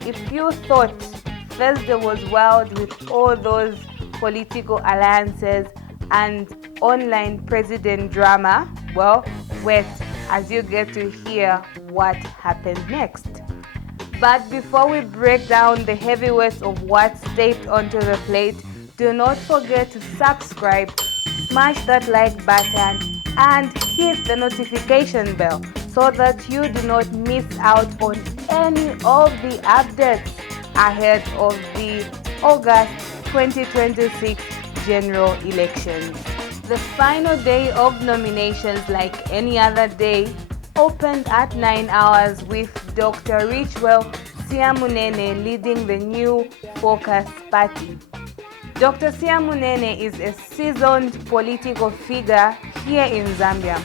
If you thought Thursday was wild with all those political alliances and online president drama, well, wait as you get to hear what happened next. But before we break down the heavyweights of what stepped onto the plate, do not forget to subscribe, smash that like button, and hit the notification bell so that you do not miss out on any of the updates ahead of the August 2026 general elections. The final day of nominations, like any other day, opened at 9 hours with Dr. Richwell Siamunene leading the new Focus Party. Dr. Siamunene is a seasoned political figure here in Zambia,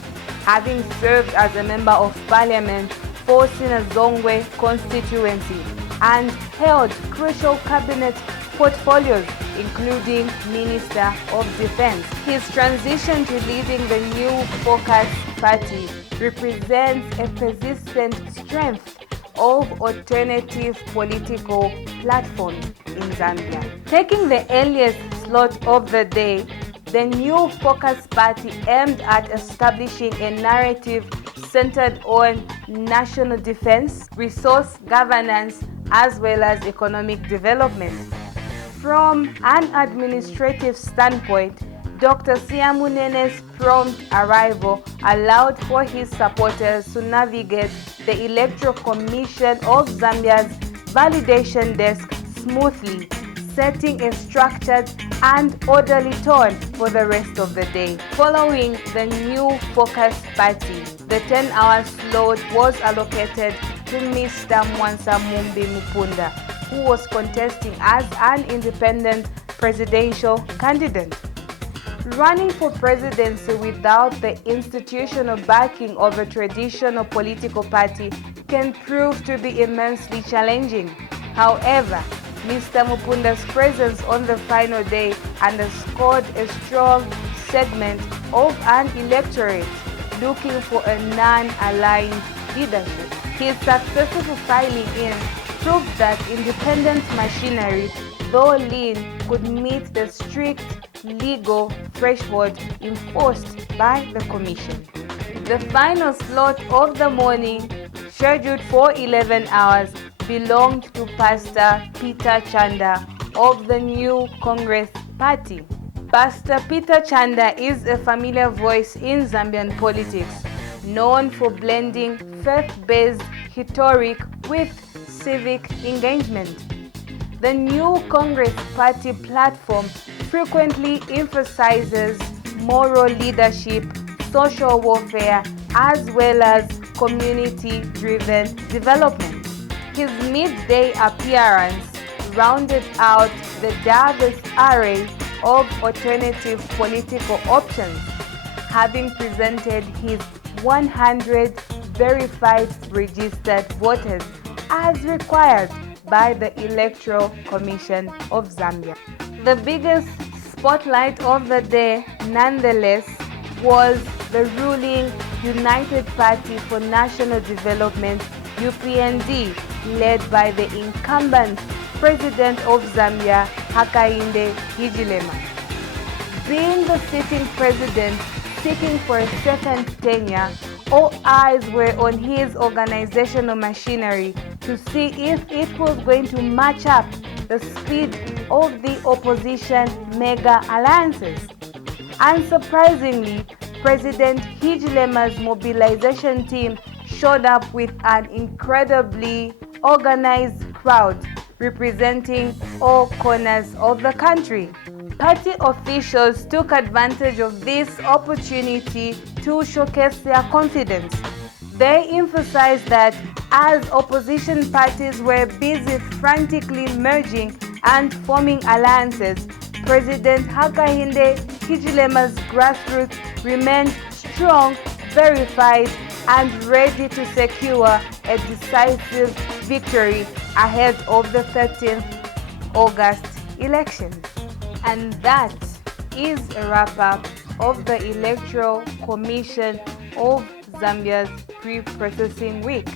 having served as a member of parliament for Sinazongwe constituency and held crucial cabinet portfolios, including Minister of Defense. His transition to leading the new Focus Party represents a persistent strength of alternative political platforms in Zambia. Taking the earliest slot of the day, the new Focus Party aimed at establishing a narrative centered on national defense, resource governance, as well as economic development. From an administrative standpoint, Dr. Siamunene's prompt arrival allowed for his supporters to navigate the Electoral Commission of Zambia's validation desk smoothly, setting a structured and orderly tone for the rest of the day. Following the new Focus Party, the 10-hour slot was allocated to Mr. Mwansa Mumbi Mupunda, who was contesting as an independent presidential candidate. Running for presidency without the institutional backing of a traditional political party can prove to be immensely challenging. However, Mr. Mupunda's presence on the final day underscored a strong segment of an electorate looking for a non-aligned leadership. His successful filing in proved that independent machinery, though lean, could meet the strict legal threshold enforced by the Commission. The final slot of the morning, scheduled for 11 hours, belonged to Pastor Peter Chanda of the New Congress Party. Pastor Peter Chanda is a familiar voice in Zambian politics, known for blending faith-based rhetoric with civic engagement. The New Congress Party platform frequently emphasizes moral leadership, social welfare, as well as community-driven development. His midday appearance rounded out the diverse array of alternative political options, having presented his 100 verified registered voters as required by the Electoral Commission of Zambia. The biggest spotlight of the day, nonetheless, was the ruling United Party for National Development, UPND, led by the incumbent President of Zambia, Hakainde Hichilema. Being the sitting president seeking for a second tenure, all eyes were on his organizational machinery to see if it was going to match up the speed of the opposition mega alliances. Unsurprisingly, President Hichilema's mobilization team showed up with an incredibly organized crowd representing all corners of the country. Party officials took advantage of this opportunity to showcase their confidence. They emphasized that as opposition parties were busy frantically merging and forming alliances, President Hakainde Hichilema's grassroots remained strong, verified, and ready to secure a decisive victory ahead of the 13th August election. And that is a wrap-up of the Electoral Commission of Zambia's pre-processing week.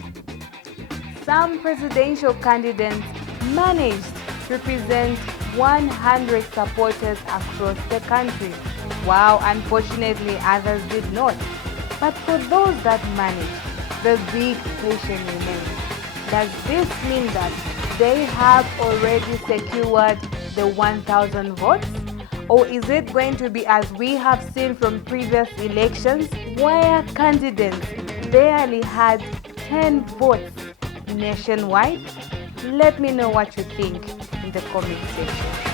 Some presidential candidates managed to represent 100 supporters across the country, while unfortunately others did not. But for those that managed, the big question remains. Does this mean that they have already secured the 1,000 votes? Or is it going to be as we have seen from previous elections, where candidates barely had 10 votes nationwide? Let me know what you think in the comment section.